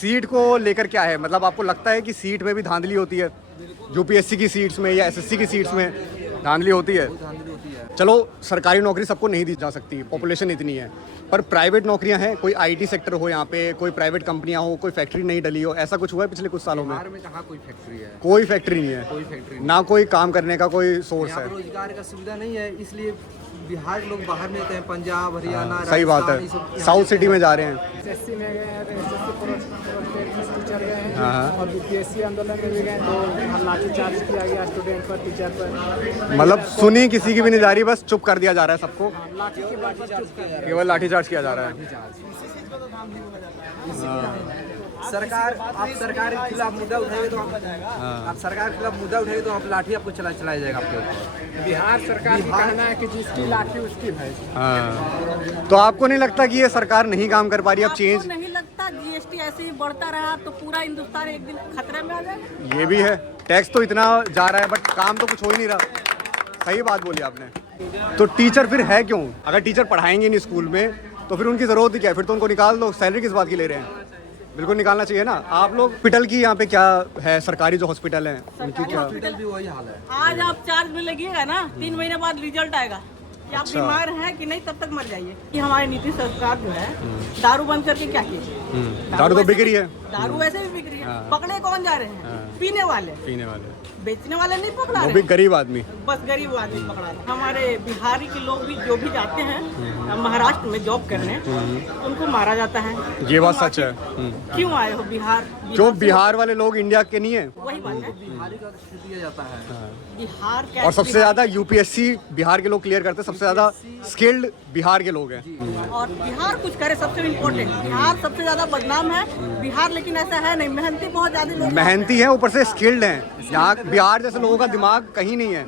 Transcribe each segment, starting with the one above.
Seat को लेकर क्या है, मतलब आपको लगता है कि सीट में भी धांधली होती है? यूपीएससी की सीट्स में या एसएससी की सीट्स में धांधली होती है? चलो सरकारी नौकरी सबको नहीं दी जा सकती, पॉपुलेशन इतनी है, पर प्राइवेट नौकरियां हैं, कोई आईटी सेक्टर हो यहाँ पे, कोई प्राइवेट कंपनियां हो, कोई फैक्ट्री नहीं डली हो, ऐसा कुछ हुआ है पिछले कुछ सालों में? बिहार में कहाँ कोई फैक्ट्री है? कोई फैक्ट्री नहीं है, कोई फैक्ट्री नहीं। ना कोई काम करने का कोई सोर्स यहाँ है। पर रोजगार का सुविधा नहीं है, इसलिए बिहार के लोग बाहर में रहते हैं, पंजाब हरियाणा सही बात राजस्थान, है, ये सब यहाँ साउथ सिटी में जा रहे हैं। एसएससी में गए हैं तो एसएससी प्रोस्टेट में टीचर गए हैं हाँ। और बीपीएससी आंदोलन में भी गए तो लाठीचार्ज किया गया स्टूडेंट पर, टीचर पर। मतलब सुनी किसी की भी नहीं जा रही, बस चुप कर दिया जा रहा है सबको, लाठी के बाद बस चुप कर केवल लाठीचार्ज किया जा रहा है। सरकार, आप सरकार के खिलाफ मुद्दा उठाएंगे तो आप सरकार के खिलाफ मुद्दा उठाएंगे तो आप लाठी आपको चलाया जाएगा आपके ऊपर। बिहार सरकार का कहना है कि जिसकी लाठी उसकी भैंस। हाँ, तो आपको नहीं लगता कि ये सरकार नहीं काम कर पा रही? अब चेंज नहीं लगता जीएसटी ऐसे ही बढ़ता रहा तो पूरा हिंदुस्तान एक दिन खतरे में आ जाएगा? ये भी है, टैक्स तो इतना जा रहा है बट काम तो कुछ हो ही नहीं रहा। सही बात बोली आपने। तो टीचर फिर है क्यों? अगर टीचर पढ़ाएंगे नहीं स्कूल में तो फिर उनकी जरूरत ही क्या है? फिर तो उनको निकाल दो, सैलरी किस बात की ले रहे हैं? बिल्कुल निकालना चाहिए ना। आप लोग हॉस्पिटल की यहाँ पे क्या है, सरकारी जो हॉस्पिटल है उनकी क्या? हॉस्पिटल भी वही हाल है। आज आप चार्ज में लगिएगा ना, 3 महीने बाद रिजल्ट आएगा कि आप अच्छा। बीमार हैं कि नहीं, तब तक मर जाइए। कि हमारे नीतीश सरकार जो है दारू बंद करके क्या किए? दारू तो बिक रही है। दारू वैसे भी बिक रही है। हाँ। पकड़े कौन जा रहे हैं? पीने वाले, पीने वाले, बेचने वाले नहीं पकड़ा वो रहे भी हैं। गरीब आदमी। बस गरीब आदमी पकड़ा रहे हैं। हमारे बिहारी के लोग भी जो भी जाते हैं महाराष्ट्र में जॉब करने, उनको मारा जाता है। ये बात सच है। क्यों आए हो बिहार? जो से- बिहार वाले लोग इंडिया के नहीं है, वही बात है, बिहारी का छूट दिया जाता है। बिहार का और सबसे ज्यादा यूपीएससी बिहार के लोग क्लियर करते हैं, सबसे ज्यादा स्किल्ड बिहार के लोग हैं। और बिहार कुछ करे सबसे इम्पोर्टेंट, बिहार सबसे ज्यादा बदनाम है बिहार, लेकिन ऐसा है नहीं, मेहनती बहुत ज्यादा लोग हैं। मेहनती हैं, ऊपर से स्किल्ड हैं। यहाँ बिहार जैसे लोगों का दिमाग कहीं नहीं है।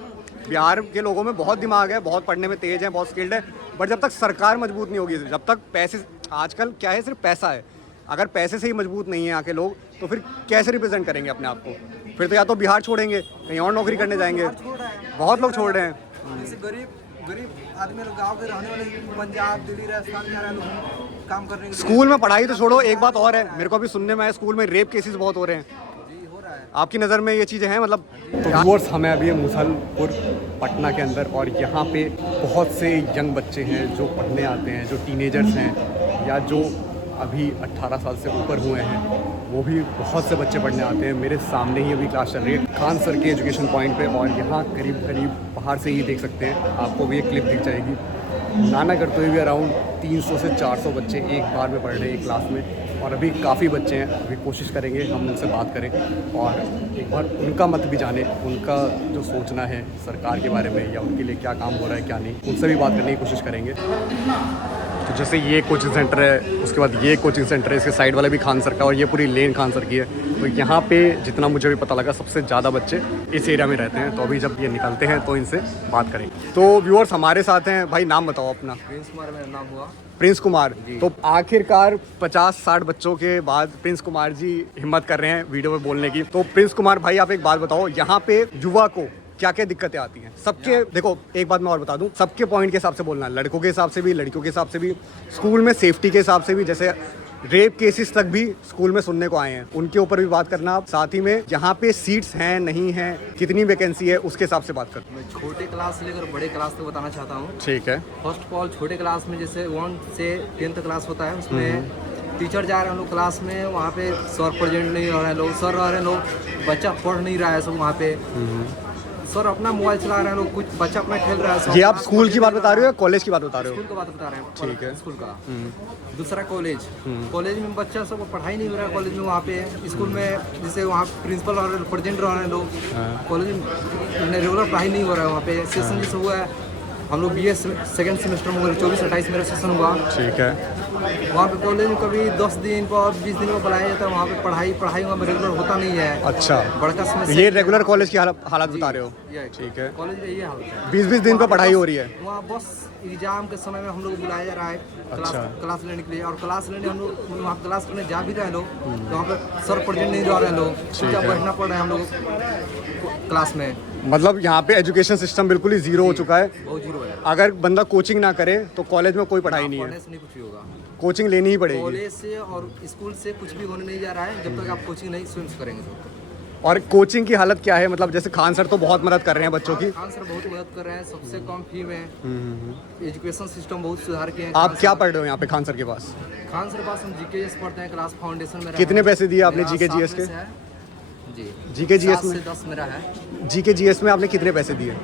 बिहार के लोगों में बहुत दिमाग है, बहुत पढ़ने में तेज है, बहुत स्किल्ड है, बट जब तक सरकार मजबूत नहीं होगी, जब तक पैसे, आजकल क्या है सिर्फ पैसा है, अगर पैसे से ही मजबूत नहीं है यहाँ के लोग तो फिर कैसे रिप्रेजेंट करेंगे अपने आप को? फिर तो या तो बिहार छोड़ेंगे, कहीं और नौकरी करने जाएंगे। बहुत लोग छोड़ रहे हैं। जैसे गरीब आदमी लोग गाँव के रहने वाले पंजाब दिल्ली राजस्थान जा रहे हैं लोग काम करने के लिए। स्कूल में पढ़ाई तो छोड़ो, एक बात और है, मेरे को अभी सुनने में आया स्कूल में रेप केसेस बहुत हो रहे हैं। आपकी नज़र में ये चीज़ें हैं? मतलब तो व्यूअर्स, हमें अभी मुसलपुर पटना के अंदर, और यहाँ पे बहुत से यंग बच्चे हैं जो पढ़ने आते हैं, जो टीनेजर्स हैं या जो अभी 18 साल से ऊपर हुए हैं, वो भी बहुत से बच्चे पढ़ने आते हैं। मेरे सामने ही अभी क्लास चल रही है खान सर के एजुकेशन पॉइंट पे, और यहाँ करीब बाहर से ही देख सकते हैं, आपको भी एक क्लिप दिख जाएगी। नाना करते हुए भी अराउंड 300 से 400 बच्चे एक बार में पढ़ रहे हैं एक क्लास में, और अभी काफ़ी बच्चे हैं। अभी कोशिश करेंगे हम उनसे बात करें और एक बार उनका मत भी जाने, उनका जो सोचना है सरकार के बारे में या उनके लिए क्या काम हो रहा है क्या नहीं, उनसे भी बात करने की कोशिश करेंगे। तो जैसे ये कोचिंग सेंटर है, उसके बाद ये कोचिंग सेंटर है, इसके साइड वाले भी खान सर का, और ये पूरी लेन खान सर की है। तो यहाँ पे जितना मुझे भी पता लगा सबसे ज़्यादा बच्चे इस एरिया में रहते हैं। तो अभी जब ये निकलते हैं तो इनसे बात करेंगे। तो व्यूअर्स हमारे साथ हैं, भाई नाम बताओ अपना। प्रिंस कुमार मेरा नाम हुआ। प्रिंस कुमार। तो आखिरकार 50-60 बच्चों के बाद प्रिंस कुमार जी हिम्मत कर रहे हैं वीडियो में बोलने की। तो प्रिंस कुमार भाई, आप एक बात बताओ, यहाँ पे युवा को क्या क्या दिक्कतें आती हैं? सबके, देखो एक बात मैं और बता दूं, सबके पॉइंट के हिसाब से बोलना, लड़कों के हिसाब से भी, लड़कियों के हिसाब से भी, स्कूल में सेफ्टी के हिसाब से भी, जैसे रेप केसेस तक भी स्कूल में सुनने को आए हैं, उनके ऊपर भी बात करना आप। साथ ही में यहाँ पे सीट्स हैं नहीं हैं, कितनी वैकेंसी है, उसके हिसाब से बात कर। मैं छोटे क्लास से लेकर बड़े क्लास तक बताना चाहता हूँ। ठीक है। फर्स्ट ऑफ ऑल छोटे क्लास में जैसे 1 से 10th क्लास होता है, उसमें टीचर जा रहे हैं लोग क्लास में, वहाँ पे सर प्रेजेंट नहीं हो रहे हैं, लोग सर रह रहे हैं, लोग बच्चा पढ़ नहीं रहा है सब वहाँ पे, सर अपना मोबाइल चला रहे हैं लोग, कुछ बच्चा अपना खेल रहा है। ये आप स्कूल की बात बता रहे हो या कॉलेज की बात बता रहे हो? स्कूल का बात बता रहे हैं। ठीक है। स्कूल का। दूसरा कॉलेज में बच्चा सब पढ़ाई नहीं हो रहा है कॉलेज में, वहाँ पे स्कूल में जैसे वहाँ प्रिंसिपल और प्रेजेंट रह रहे हैं लोग, कॉलेज में रेगुलर पढ़ाई नहीं हो रहा है। वहाँ पे सेशन जैसे हुआ है, हम लोग BA सेकेंड सेमेस्टर में 24-28 मेरा सेशन हुआ। ठीक है। वहाँ पे कॉलेज में कभी 10 दिन पर 20 दिन पर बुलाया जाता है, वहाँ पे पढ़ाई वहाँ पे रेगुलर होता नहीं है। अच्छा, बड़का समस्या ये रेगुलर कॉलेज की हालत बता रहे हो? ठीक है। कॉलेज में ये हालत है, 20-20 दिन पर पढ़ाई हो रही है। वहाँ बस एग्जाम के समय में हम लोग बुलाया जा रहा है क्लास लेने के लिए, और क्लास लेने हम लोग वहाँ क्लास करने जा भी रहे हैं लोग, तो वहाँ पर सर प्रेजेंट नहीं रह रहे हैं लोग, चुपचाप बैठना पड़ रहा है हम लोग क्लास में। मतलब यहाँ पे एजुकेशन सिस्टम बिल्कुल ही जीरो हो चुका है। बहुत जीरो है। अगर बंदा कोचिंग ना करे तो कॉलेज में कोई पढ़ाई नहीं है। पढ़ने से नहीं कुछ भी होगा। कोचिंग लेनी ही पड़ेगी। कॉलेज से और स्कूल से कुछ भी होने नहीं जा रहा है जब तक आप कोचिंग नहीं स्वयं से करेंगे तो। और कोचिंग की हालत क्या है, मतलब जैसे खान सर तो बहुत मदद कर रहे हैं बच्चों की। खान सर बहुत मदद कर रहे हैं, सबसे कम फी में एजुकेशन सिस्टम बहुत सुधार किए हैं। आप क्या पढ़ रहे हो यहाँ पे खान सर के पास? खान सर पास हम जीकेजीएस पढ़ते हैं, क्लास फाउंडेशन में। कितने पैसे दिए आपने जीकेजीएस के? जी जीकेजीएस 7 में से 10 मेरा है। जीकेजीएस में आपने कितने पैसे दिए?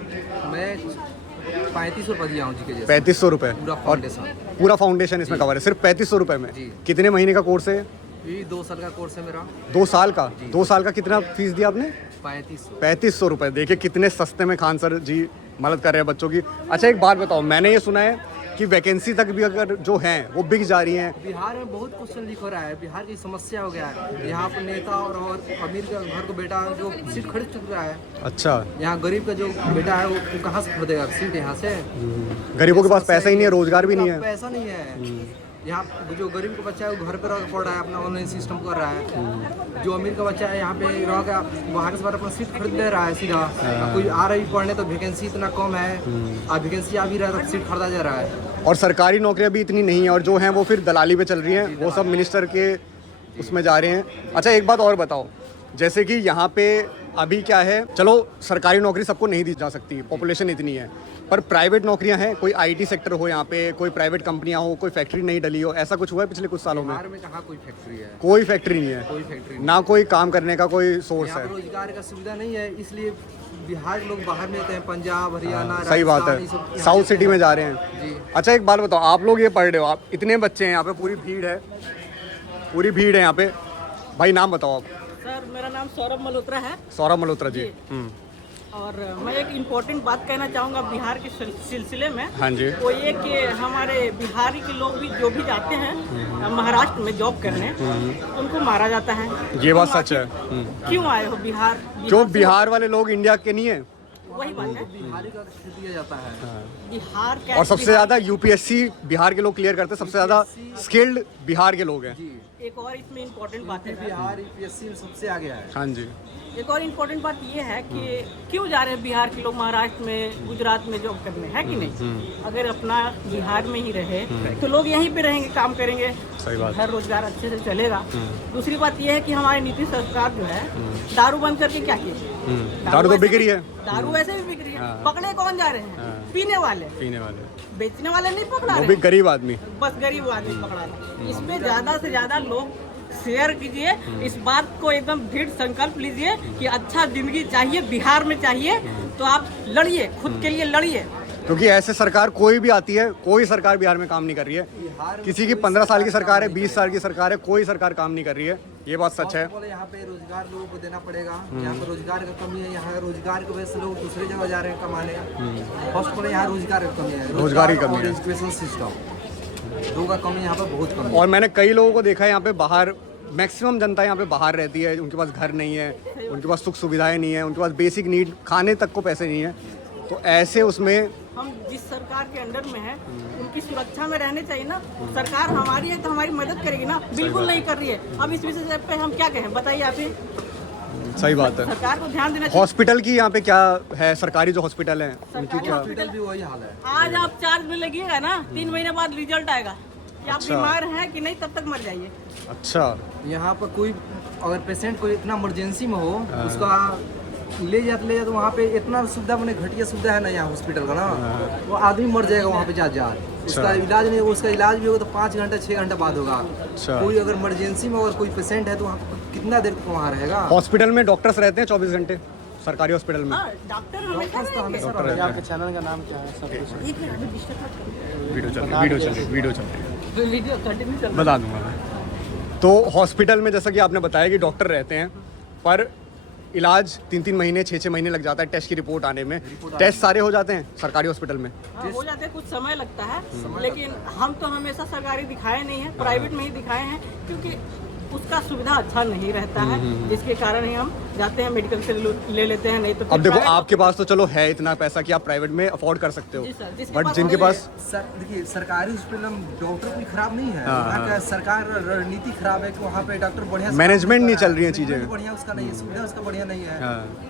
मैं 3500 रुपये दिया हूँ जीकेजीएस। 3500 रुपये पूरा और फाउंडेशन। पूरा फाउंडेशन इसमें कवर है सिर्फ 3500 रुपये में? जी। कितने महीने का कोर्स है? ये 2 साल का कोर्स है मेरा। 2 साल का? 2 साल का कितना फीस दिया आपने? 3500। 3500 रुपये। देखिए कितने सस्ते में खान सर जी मदद कर रहे हैं बच्चों की। अच्छा एक बात बताओ, मैंने ये सुना है कि वैकेंसी तक भी अगर जो हैं वो बिक जा रही हैं। बिहार में बहुत क्वेश्चन लीक हो रहा है, बिहार की समस्या हो गया है। यहाँ पर नेता और अमीर का घर को बेटा जो सीट खरीद चुका है। अच्छा, यहाँ गरीब का जो बेटा है वो कहाँ से खरीदेगा सीट यहाँ से? गरीबों के पास पैसा ही नहीं है, रोजगार भी नहीं है। पैसा नहीं है। यहाँ जो गरीब का बच्चा है वो घर पे रह पढ़ रहा है, अपना ऑनलाइन सिस्टम कर रहा है। जो अमीर का बच्चा है यहाँ पे रह के बाहर से अपना सीट खरीद ले रहा है सीधा। कोई आ रही पढ़ने तो वैकेंसी इतना कम है, अब वैकेंसी आ भी रहा है तो सीट खरीदा जा रहा है। और सरकारी नौकरियां भी इतनी नहीं है, और जो हैं वो फिर दलाली पे चल रही हैं, वो सब मिनिस्टर के उसमें जा रहे हैं। अच्छा एक बात और बताओ, जैसे कि यहाँ पे अभी क्या है, चलो सरकारी नौकरी सबको नहीं दी जा सकती, पॉपुलेशन इतनी है, पर प्राइवेट नौकरियां हैं। कोई आईटी सेक्टर हो यहाँ पे, कोई प्राइवेट कंपनियां हो, कोई फैक्ट्री नहीं डली हो, ऐसा कुछ हुआ है पिछले कुछ सालों में? बिहार में कहाँ कोई फैक्ट्री है? कोई फैक्ट्री नहीं है, कोई फैक्ट्री ना कोई काम करने का कोई सोर्स यहाँ है। पर रोजगार का सुविधा नहीं है, इसलिए बिहार के लोग बाहर में रहते हैं, पंजाब हरियाणा। सही बात है, साउथ सिटी में जा रहे हैं। जी। अच्छा एक बात बताओ, आप लोग ये पढ़ रहे हो, आप इतने बच्चे हैं यहाँ पे, पूरी भीड़ है यहाँ पे। भाई नाम बताओ आप। सर मेरा नाम सौरभ मल्होत्रा है। सौरभ मल्होत्रा जी। और मैं एक इम्पोर्टेंट बात कहना चाहूँगा बिहार के सिलसिले में। हाँ जी। वो ये कि हमारे बिहारी के लोग भी जो भी जाते हैं महाराष्ट्र में जॉब करने, उनको मारा जाता है। ये बात सच है। क्यों आए हो बिहार? क्यों बिहार वाले लोग इंडिया के नहीं है? वही बात है, बिहारी का छुट्टी दिया जाता है। बिहार का। और सबसे ज्यादा यूपीएससी बिहार के लोग क्लियर करते हैं, सबसे ज्यादा स्किल्ड बिहार के लोग हैं। एक और इसमें इम्पोर्टेंट बात है, बिहार यूपीएससी में सबसे आगे है। हाँ जी। एक और इम्पोर्टेंट बात ये है कि क्यों जा रहे हैं बिहार के लोग महाराष्ट्र में, गुजरात में जॉब करने, है कि नहीं? अगर अपना बिहार में ही रहे तो लोग यहीं पे रहेंगे, काम करेंगे, सही बात। घर रोजगार अच्छे से चलेगा। दूसरी बात ये है कि हमारी नीतीश सरकार जो है दारू बंद करके क्या की? दारू तो बिक रही है। दारू वैसे भी बिक रही है। पकड़े कौन जा रहे हैं? पीने वाले, बेचने वाले नहीं पकड़ा वो रहे, भी गरीब आदमी। बस गरीब आदमी पकड़ा रहे। इसमें ज्यादा से ज्यादा लोग शेयर कीजिए, इस बात को एकदम दृढ़ संकल्प लीजिए कि अच्छा जिंदगी चाहिए, बिहार में चाहिए, तो आप लड़िए, खुद के लिए लड़िए। क्योंकि ऐसे सरकार कोई भी आती है, कोई सरकार बिहार में काम नहीं कर रही है। किसी की 15 साल की सरकार है, 20 साल की सरकार है, कोई सरकार काम नहीं कर रही है। ये बात सच है। यहाँ पे रोजगार लोगों को देना पड़ेगा। यहाँ पे रोजगार का कमी है, यहाँ रोजगार की वजह से लोग दूसरे जगह जा रहे हैं कमाने। फर्स्ट ऑफ ऑल यहाँ रोजगार की कमी है, रोजगार की कमी है। एजुकेशन सिस्टम दो का कमी यहाँ पे बहुत कमी है। और मैंने कई लोगों को देखा है यहाँ पे, बाहर मैक्सिमम जनता यहाँ पे बाहर रहती है, उनके पास घर नहीं है, उनके पास सुख सुविधाएं नहीं है, उनके पास बेसिक नीड खाने तक को पैसे नहीं है। तो ऐसे उसमें हम जिस सरकार के अंडर में है उनकी सुरक्षा में रहने चाहिए ना। सरकार हमारी है तो हमारी मदद करेगी ना, बिल्कुल नहीं कर रही है। अब इस विषय पे हम क्या कहें, बताइए आप ही। सही बात है। सरकार को ध्यान देना चाहिए। हॉस्पिटल की यहाँ पे क्या है, सरकारी जो हॉस्पिटल है उनकी क्या? हॉस्पिटल भी वही हाल है। आज आप चार्ज में लगिएगा ना, 3 महीने बाद रिजल्ट आएगा कि आप अच्छा। बीमार हैं कि नहीं, तब तक मर जाइए। अच्छा। यहाँ पर कोई अगर पेशेंट कोई इतना इमरजेंसी में हो, उसका ले जाते वहाँ पे इतना सुविधा बने, घटिया सुविधा है ना यहाँ हॉस्पिटल का ना, वो आदमी मर जाएगा वहाँ पे जा उसका इलाज नहीं होगा। उसका इलाज भी होगा तो 5 घंटे 6 घंटे बाद होगा। कोई अगर इमरजेंसी में अगर कोई पेशेंट है तो वहाँ कितना देर तक वहाँ रहेगा? हॉस्पिटल में डॉक्टर्स रहते हैं 24 घंटे सरकारी हॉस्पिटल में। डॉक्टर हमेशा रहेंगे। आपके चैनल का नाम क्या है? सब कुछ एक मिनट डिस्टर्ब मत करो। वीडियो चल रही है। वीडियो कंटिन्यू कर। बता दूंगा मैं। तो हॉस्पिटल में जैसा कि आपने बताया कि डॉक्टर रहते हैं, पर इलाज 3-3 महीने 6-6 महीने लग जाता है टेस्ट की रिपोर्ट आने में। टेस्ट सारे हो जाते हैं सरकारी हॉस्पिटल में? हाँ, हो जाते हैं, कुछ समय लगता है, लेकिन हम तो हमेशा सरकारी दिखाए नहीं है, प्राइवेट में ही दिखाए हैं, क्योंकि उसका सुविधा अच्छा नहीं रहता है, जिसके कारण ही हम जाते हैं मेडिकल से ले लेते हैं। नहीं तो अब देखो आपके पास तो चलो है इतना पैसा कि आप प्राइवेट में अफोर्ड कर सकते हो, बट जिनके पास देखिए सरकारी हॉस्पिटल में डॉक्टर कोई खराब नहीं है। वहाँ का सरकार रणनीति खराब है कि वहाँ पे डॉक्टर बढ़िया मैनेजमेंट नहीं चल रही है, चीजें बढ़िया उसका नहीं है, सुविधा उसका बढ़िया नहीं है।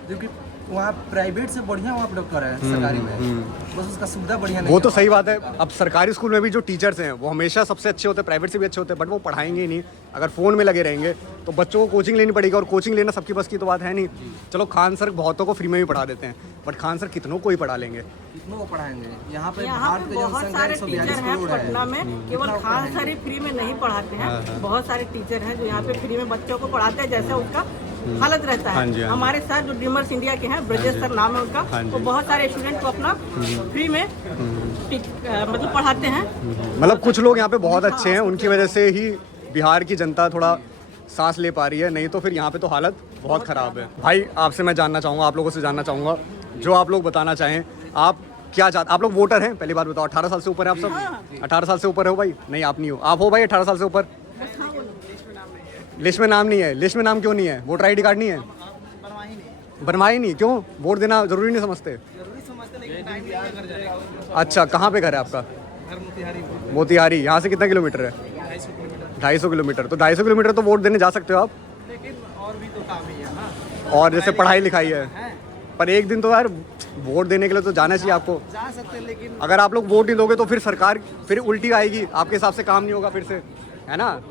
क्योंकि वहाँ प्राइवेट से बढ़िया वहाँ पे डॉक्टर है सरकारी में, बस उसका सुविधा बढ़िया नहीं वो है। तो सही बात है। अब सरकारी स्कूल में भी जो टीचर्स हैं वो हमेशा सबसे अच्छे होते हैं, प्राइवेट से भी अच्छे होते हैं, बट वो पढ़ाएंगे ही नहीं। अगर फ़ोन में लगे रहेंगे तो बच्चों को कोचिंग लेनी पड़ेगी, और कोचिंग लेना सबकी बस की तो बात है नहीं। चलो खान सर बहुतों को फ्री में भी पढ़ा देते हैं, बट खान सर कितनों को ही पढ़ा लेंगे। कितनों को पढ़ाएंगे? यहाँ पे यहाँ भारत पे की बहुत जनसंख्या सारे 142 टीचर हैं करोड़ पटना है। में, केवल खान सर ही फ्री में नहीं पढ़ाते हैं। बहुत सारे टीचर हैं जो यहाँ पे फ्री में बच्चों को पढ़ाते हैं, जैसा उसका हालत रहता हाँ जी, है। हाँ जी। हमारे सर जो ड्रीमर्स इंडिया के हैं, ब्रजेश सर नाम है उनका, हाँ जी। वो बहुत सारे स्टूडेंट को अपना फ्री में मतलब पढ़ाते हैं। मतलब कुछ लोग यहाँ पे बहुत अच्छे हैं, उनकी वजह से ही बिहार की जनता थोड़ा सांस ले पा रही है, नहीं तो फिर यहाँ पे तो हालत बहुत ख़राब है। भाई आपसे मैं जानना चाहूँगा, आप लोगों से जानना चाहूँगा, जो आप लोग बताना चाहें, आप क्या चाहते, आप लोग वोटर हैं? पहली बात बताओ, 18 साल से ऊपर है आप सब? 18 साल से ऊपर हो भाई? नहीं आप नहीं हो, आप हो भाई 18 साल से ऊपर? लिस्ट में नाम नहीं है। लिस्ट में नाम क्यों नहीं है? वोटर ID कार्ड नहीं है? बनवाई नहीं? क्यों? वोट देना ज़रूरी नहीं समझते? अच्छा, कहाँ पे घर है आपका? मोतिहारी। यहाँ से कितना किलोमीटर है? 250 किलोमीटर। तो 250 किलोमीटर तो वोट देने जा सकते हो आप, लेकिन और भी तो काम है यहाँ। और जैसे पढ़ाई लिखाई है, पर एक दिन तो यार वोट देने के लिए तो जाना चाहिए आपको। जा सकते हैं, लेकिन अगर आप लोग वोट नहीं दोगे तो फिर सरकार फिर उल्टी आएगी, आपके हिसाब से काम नहीं होगा फिर से, है ना?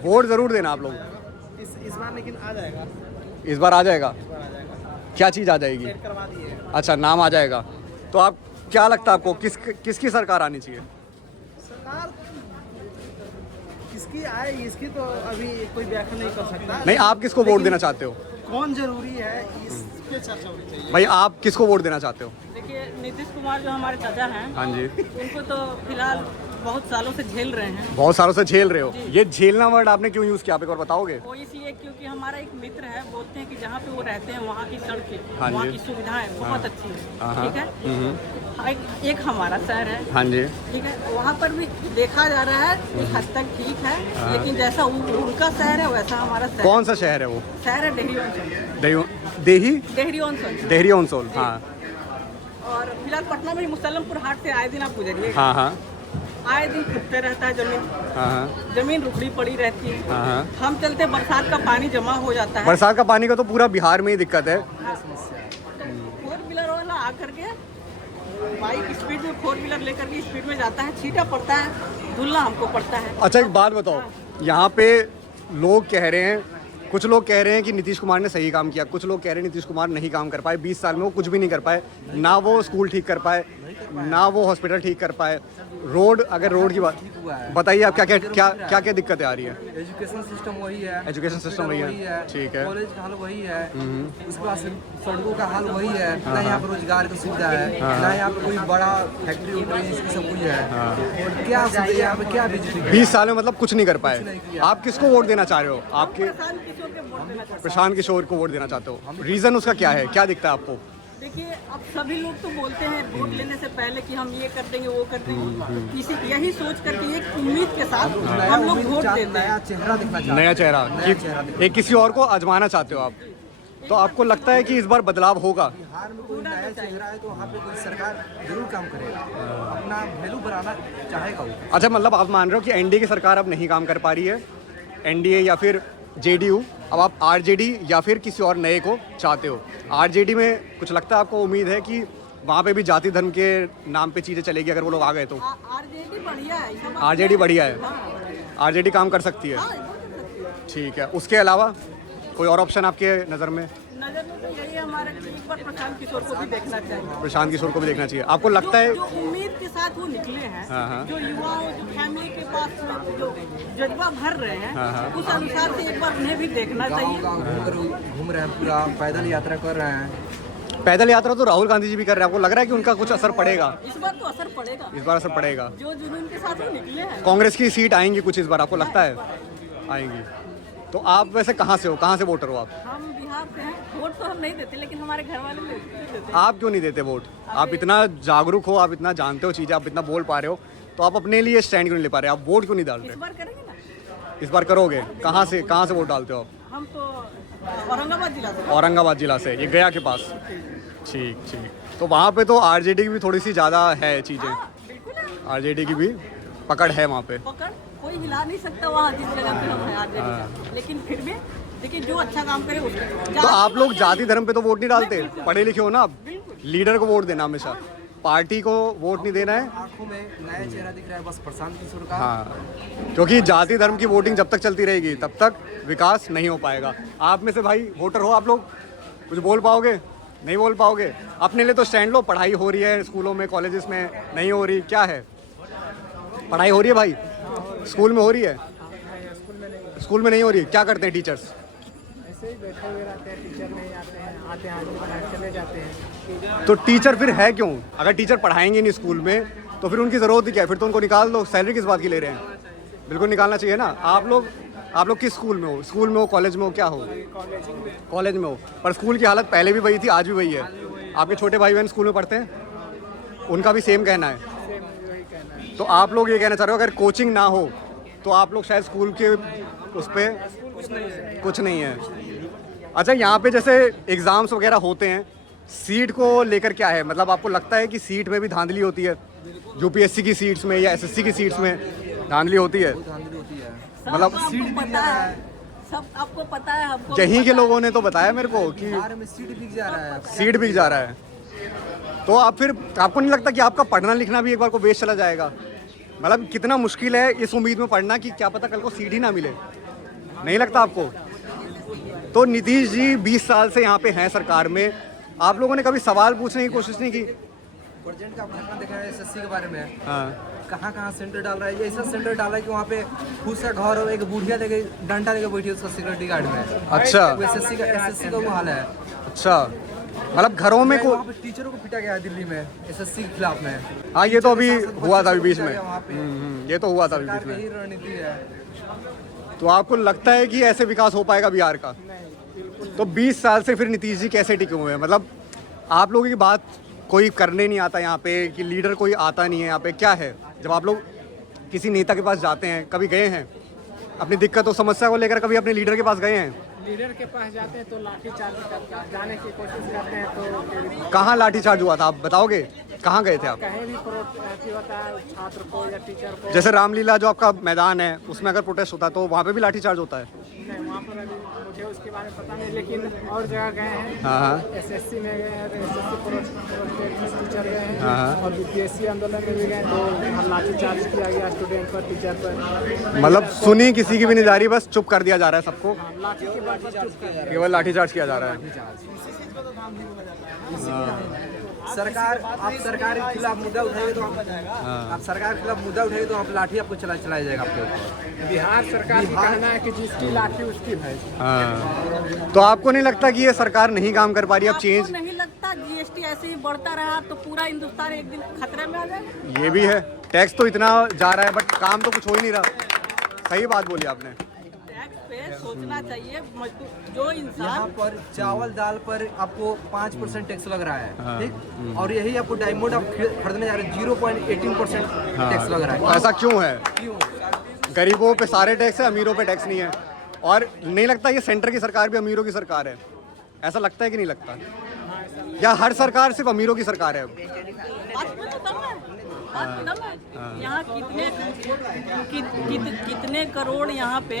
वोट ज़रूर देना आप लोग। इस बार लेकिन आ जाएगा। इस बार आ जाएगा? क्या चीज़ आ जाएगी? करवा दिए अच्छा, नाम आ जाएगा। तो आप क्या लगता है आपको किसकी सरकार आनी चाहिए? सरकार किसकी आए इसकी तो अभी कोई व्याख्या नहीं कर सकता। नहीं, आप किसको वोट देना चाहते हो? कौन जरूरी है इस पे चर्चा होनी चाहिए। भाई आप किसको वोट देना चाहते हो? देखिए, नीतीश कुमार जो हमारे चाचा हैं, हाँ जी। उनको तो फिलहाल बहुत सालों से झेल रहे हैं। बहुत सालों से झेल रहे हो। ये झेलना वर्ड आपने क्यों यूज़ किया, आप एक और बताओगे? वो इसलिए क्योंकि हमारा एक मित्र है, बोलते हैं कि जहाँ पे वो रहते हैं वहाँ की सड़कें, हाँ वहाँ जी। की सुविधाएं बहुत अच्छी हाँ, है। ठीक है, एक हमारा शहर है, हाँ जी। ठीक है, वहाँ पर भी देखा जा रहा है कुछ हद तक ठीक है, लेकिन जैसा उनका शहर है वैसा हमारा शहर। कौन सा शहर है वो? शहर है डेहरी ऑनसन। देहरी ऑनसोल। हाँ और फिलहाल पटना में मुसल्लमपुर हाट से आए दिन आप गुजरिए, हाँ हाँ आए दिन खुदते रहता है जमीन, हाँ जमीन रुखड़ी पड़ी रहती है। हाँ। हम चलते बरसात का पानी जमा हो जाता है। बरसात का पानी का तो पूरा बिहार में ही दिक्कत है। फोर व्हीलर वाला आकर के बाइक स्पीड में, फोर व्हीलर लेकर के स्पीड में जाता है, छींटा पड़ता है, धुलना हमको पड़ता है। अच्छा एक बात बताओ, यहाँ पे लोग कह रहे हैं, कुछ लोग कह रहे हैं कि नीतीश कुमार ने सही काम किया, कुछ लोग कह रहे हैं नीतीश कुमार नहीं काम कर पाए, 20 साल में वो कुछ भी नहीं कर पाए, ना वो स्कूल ठीक कर पाए, ना वो हॉस्पिटल ठीक कर पाए, रोड, अगर रोड की बात बताइए आप, क्या क्या दिक्कतें आ रही है? एजुकेशन सिस्टम वही है, एजुकेशन सिस्टम वही है, ठीक है, कॉलेज का हाल वही है, उसके बाद सड़कों का हाल वही है, ना यहाँ पर रोजगार की सुविधा है, ना यहाँ पर कोई बड़ा फैक्ट्री सब कुछ है। क्या यहाँ पे क्या 20 साल में मतलब कुछ नहीं कर पाए। आप किसको वोट देना चाह रहे हो? आपके प्रशांत किशोर को वोट देना चाहते हो? रीजन उसका क्या है, क्या दिखता है आपको? देखिए, अब सभी लोग तो बोलते हैं वोट लेने से पहले कि हम ये कर देंगे वो कर देंगे, इसी यही सोच करके एक उम्मीद के साथ हम लोग वोट देते हैं। नया चेहरा दिखना चाहते हैं। नया चेहरा कि एक किसी और को आजमाना चाहते हो आप, तो आपको लगता है कि इस बार बदलाव होगा? बिहार में कोई नया चेहरा है तो वहाँ पे कोई सरकार जरूर काम करेगा, अपना वैल्यू बढ़ाना चाहेगा वो। अच्छा, मतलब आप मान रहे हो कि एनडीए की सरकार अब नहीं काम कर पा रही है, एनडीए या फिर जेडीयू, अब आप आरजेडी या फिर किसी और नए को चाहते हो? आरजेडी में कुछ लगता है आपको, उम्मीद है कि वहाँ पे भी जाति धर्म के नाम पे चीज़ें चलेगी अगर वो लोग आ गए तो? आरजेडी बढ़िया है, आरजेडी बढ़िया है, आरजेडी काम कर सकती है, ठीक है। उसके अलावा कोई और ऑप्शन आपके नज़र में? नजर में तो यही है हमारे, एक बार प्रशांत किशोर को भी देखना चाहिए। प्रशांत किशोर को भी देखना चाहिए। आपको लगता है जो उम्मीद के साथ वो निकले हैं, हाँ। जो युवाओं, जो फैमिली के पास में जो जज्बा भर रहे हैं, हाँ। उस अनुसार से एक बार उन्हें भी देखना चाहिए। घूम रहे हैं, पूरा पैदल यात्रा कर रहे हैं। पैदल यात्रा तो राहुल गांधी जी भी कर रहे हैं, आपको लग रहा है कि उनका कुछ असर पड़ेगा? इस बार तो असर पड़ेगा, इस बार असर पड़ेगा। जो जुनून के साथ वो निकले हैं। कांग्रेस की सीट आएंगी कुछ इस बार, आपको लगता है आएंगी? तो आप वैसे कहाँ से हो, कहाँ से वोटर हो आप? हम बिहार से हैं, वोट तो हम नहीं देते, लेकिन हमारे घर वाले देते हैं। आप क्यों नहीं देते वोट? आप इतना जागरूक हो, आप इतना जानते हो चीज़ें, आप इतना बोल पा रहे हो, तो आप अपने लिए स्टैंड क्यों नहीं ले पा रहे? आप वोट क्यों नहीं डाल इस रहे? बार करेंगे ना, इस बार करोगे? कहाँ से वोट डालते हो आप? हम तो औरंगाबाद जिला से। औरंगाबाद जिला से, ये गया के पास, ठीक। तो वहाँ पे तो आरजेडी की भी थोड़ी सी ज़्यादा है चीज़ें, बिल्कुल है, आरजेडी की भी पकड़ है वहाँ पे। पकड़ कोई हिला नहीं सकता वहाँ जिस जगह पे हम हैं आरजेडी का, लेकिन फिर भी देखिए जो अच्छा काम करे उसको। तो आप लोग जाति धर्म पे तो वोट नहीं डालते, पढ़े लिखे हो ना आप, लीडर को वोट देना हमेशा, पार्टी को वोट नहीं देना है। आंखों में नया चेहरा दिख रहा है बस प्रशांत किशोर का। हाँ, क्योंकि जाति धर्म की वोटिंग जब तक चलती रहेगी तब तक विकास नहीं हो पाएगा। आप में से भाई वोटर हो आप लोग, कुछ बोल पाओगे? नहीं बोल पाओगे। अपने लिए तो स्टैंड लो, पढ़ाई हो रही है स्कूलों में कॉलेजेस में, नहीं हो रही, क्या है? पढ़ाई हो रही है भाई, स्कूल में हो रही है? स्कूल में नहीं हो रही, क्या करते हैं टीचर्स? ऐसे ही बैठे हुए रहते हैं, टीचर नहीं आते हैं, आते हैं आगे बढ़ा चले जाते हैं। तो टीचर फिर है क्यों? अगर टीचर पढ़ाएंगे नहीं स्कूल में तो फिर उनकी ज़रूरत ही क्या है? फिर तो उनको निकाल दो, सैलरी किस बात की ले रहे हैं? बिल्कुल निकालना चाहिए ना। आप लोग किस स्कूल में हो? स्कूल में हो, कॉलेज में हो, क्या हो? कॉलेज में हो। पर स्कूल की हालत पहले भी वही थी, आज भी वही है। आपके छोटे भाई बहन स्कूल में पढ़ते हैं, उनका भी सेम कहना है। तो आप लोग ये कहना चाह रहे हो अगर कोचिंग ना हो तो आप लोग शायद स्कूल के उस पर कुछ नहीं है। अच्छा, यहाँ पे जैसे एग्ज़ाम्स वगैरह होते हैं, सीट को लेकर क्या है? मतलब आपको लगता है कि सीट में भी धांधली होती है? यूपीएससी की सीट्स में या एसएससी की सीट्स में धांधली होती है? मतलब सीट पता है, सब आपको पता है, हमको यहीं के लोगों ने तो बताया मेरे को कि में सीट बिक जा रहा है। सीट बिक जा रहा है। तो आप फिर आपको नहीं लगता कि आपका पढ़ना लिखना भी एक बार को वेस्ट चला जाएगा? मतलब कितना मुश्किल है इस उम्मीद में पढ़ना कि क्या पता कल को सीट ही ना मिले, नहीं लगता आपको? तो नीतीश जी 20 साल से यहाँ पे हैं सरकार में, आप लोगों ने कभी सवाल पूछने की कोशिश नहीं की? प्रेजेंट का घटना देखा है एसएससी के बारे में, हाँ, कहाँ सेंटर डाल रहा है। ये ऐसा सेंटर डाला है कि वहाँ पे खुद सा घर और एक बुढ़िया देके डंडा देके बैठी है उसका सिक्योरिटी गार्ड में। अच्छा एसएससी का वो हाल है। अच्छा, मतलब घरों में को वहाँ पे टीचरों को पीटा गया है दिल्ली में एसएससी के खिलाफ में। हाँ, ये तो अभी हुआ था अभी बीच में। वहाँ पे ये तो हुआ था अभी बीच सरकार की में। यही रणनीति है। तो आपको लगता है कि ऐसे विकास हो पाएगा बिहार का? तो 20 साल से फिर नीतीश जी कैसे टिके हुए हैं? मतलब आप लोगों की बात कोई करने नहीं आता यहाँ पे, कि लीडर कोई आता नहीं है यहाँ पे, क्या है? जब आप लोग किसी नेता के पास जाते हैं, कभी गए हैं अपनी दिक्कत और समस्या को लेकर, कभी अपने लीडर के पास गए हैं? लीडर के पास जाते हैं तो लाठी चार्ज करते हैं, जाने की कोशिश करते हैं तो फिर कहाँ लाठीचार्ज हुआ था, आप बताओगे? कहाँ गए थे आप? कहीं भी प्रोटेस्ट होता है छात्र को या टीचर को। जैसे रामलीला जो आपका मैदान है उसमें अगर प्रोटेस्ट होता है तो वहाँ पे भी लाठीचार्ज होता है? नहीं, वहाँ पर अभी मुझे उसके बारे में पता नहीं, लेकिन और जगह गए हैं। हाँ हाँ एसएससी में गए हैं तो एसएससी प्रोटेस्ट में टीचर गए हैं, हाँ। और बीपीएससी आंदोलन में भी गए तो लाठी चार्ज किया गया स्टूडेंट पर, टीचर पर। मतलब सुनी किसी की भी नहीं जा रही, बस चुप कर दिया जा रहा है सबको, लाठी के बाद बस चुप कर दिया। केवल लाठीचार्ज किया जा रहा है। सरकार आप सरकार के खिलाफ मुद्दा उठाएंगे तो आप सरकार के खिलाफ मुद्दा उठाएंगे तो आप लाठी आपको चलाया जाएगा आपके ऊपर। बिहार सरकार का कहना है कि जिसकी लाठी उसकी भैंस। हाँ, तो आपको नहीं लगता कि ये सरकार नहीं काम कर पा रही? अब आपको चेंज नहीं लगता जीएसटी ऐसे ही बढ़ता रहा तो पूरा हिंदुस्तान एक दिन खतरे में आ जाएगा? ये भी है, टैक्स तो इतना जा रहा है बट काम तो कुछ हो ही नहीं रहा। सही बात बोली आपने। टैक्स पे सोचना चाहिए, जो यहाँ इंसान पर चावल दाल पर आपको 5% टैक्स लग रहा है, ठीक? और यही आपको डायमंड आप खरीदने जा रहे हैं 0.18% टैक्स लग रहा है। ऐसा क्यों है? क्यों? गरीबों पे सारे टैक्स है, अमीरों पे टैक्स नहीं है। और नहीं लगता ये सेंटर की सरकार भी अमीरों की सरकार है? ऐसा लगता है कि नहीं लगता? या हर सरकार सिर्फ अमीरों की सरकार है? बात में तो दम है, बात में दम है। यहाँ कितने करोड़ यहाँ पे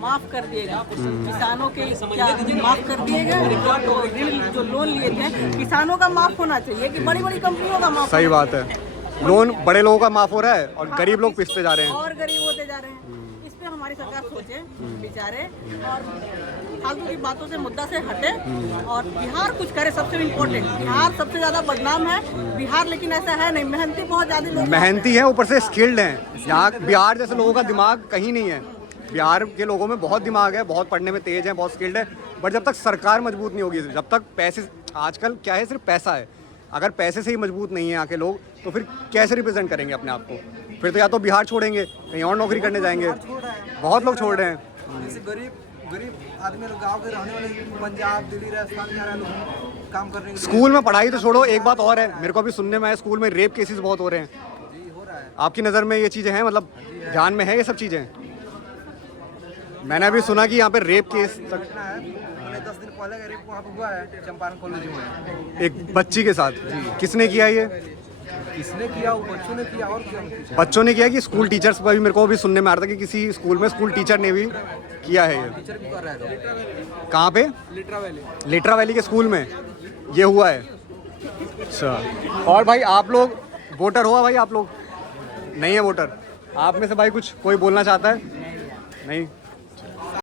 माफ कर दिए गए किसानों के, क्या माफ कर दिए गए? तो ऋण जो लोन लिए थे किसानों का माफ होना चाहिए कि बड़ी बड़ी कंपनियों का माफ? सही बात है, लोन बड़े लोगों का माफ हो रहा है और गरीब लोग पिसते जा रहे हैं। और गरीब होते जा रहे हैं। इस पे हमारी सरकार सोचे, विचारे और फालतू की बातों से, मुद्दा से हटे और बिहार कुछ करे। सबसे इम्पोर्टेंट, बिहार सबसे ज्यादा बदनाम है बिहार, लेकिन ऐसा है नहीं। मेहनती बहुत ज्यादा लोग, मेहनती हैं, ऊपर से स्किल्ड हैं। यहाँ बिहार जैसे लोगों का दिमाग कहीं नहीं है। बिहार के लोगों में बहुत दिमाग है, बहुत पढ़ने में तेज है, बहुत स्किल्ड है। बट जब तक सरकार मजबूत नहीं होगी, जब तक पैसे, आजकल क्या है सिर्फ पैसा है, अगर पैसे से ही मजबूत नहीं है यहाँ के लोग तो फिर कैसे रिप्रेजेंट करेंगे अपने आप को? फिर तो या तो बिहार छोड़ेंगे, कहीं और नौकरी करने जाएंगे। बहुत लोग छोड़ रहे हैं। जैसे गरीब आदमी लोग गाँव के रहने वाले पंजाब दिल्ली राजस्थान में आ रहे लोग काम करने के लिए। स्कूल में पढ़ाई तो छोड़ो, एक बात और है, मेरे को अभी सुनने में आया स्कूल में रेप केसेस बहुत हो रहे हैं। जी हो रहा है। आपकी नज़र में ये चीज़ें हैं, मतलब ध्यान में है ये सब चीज़ें? मैंने अभी सुना कि यहाँ पे रेप केस तक घटना है, 10 दिन पहले का रेप वहाँ पे हुआ है चंपारण कॉलेज में, एक बच्ची के साथ। किसने किया ये? किसने किया? वो बच्चों ने किया। और क्या? बच्चों ने किया कि स्कूल टीचर्स पर भी? मेरे को भी सुनने में आ रहा था कि किसी स्कूल में स्कूल टीचर ने भी किया है ये? टीचर भी कर रहा है। कहाँ पे? लेटरा वैली के स्कूल में ये हुआ है। अच्छा, और भाई आप लोग वोटर हुआ भाई? आप लोग नहीं है वोटर? आप में से भाई कुछ कोई बोलना चाहता है? नहीं।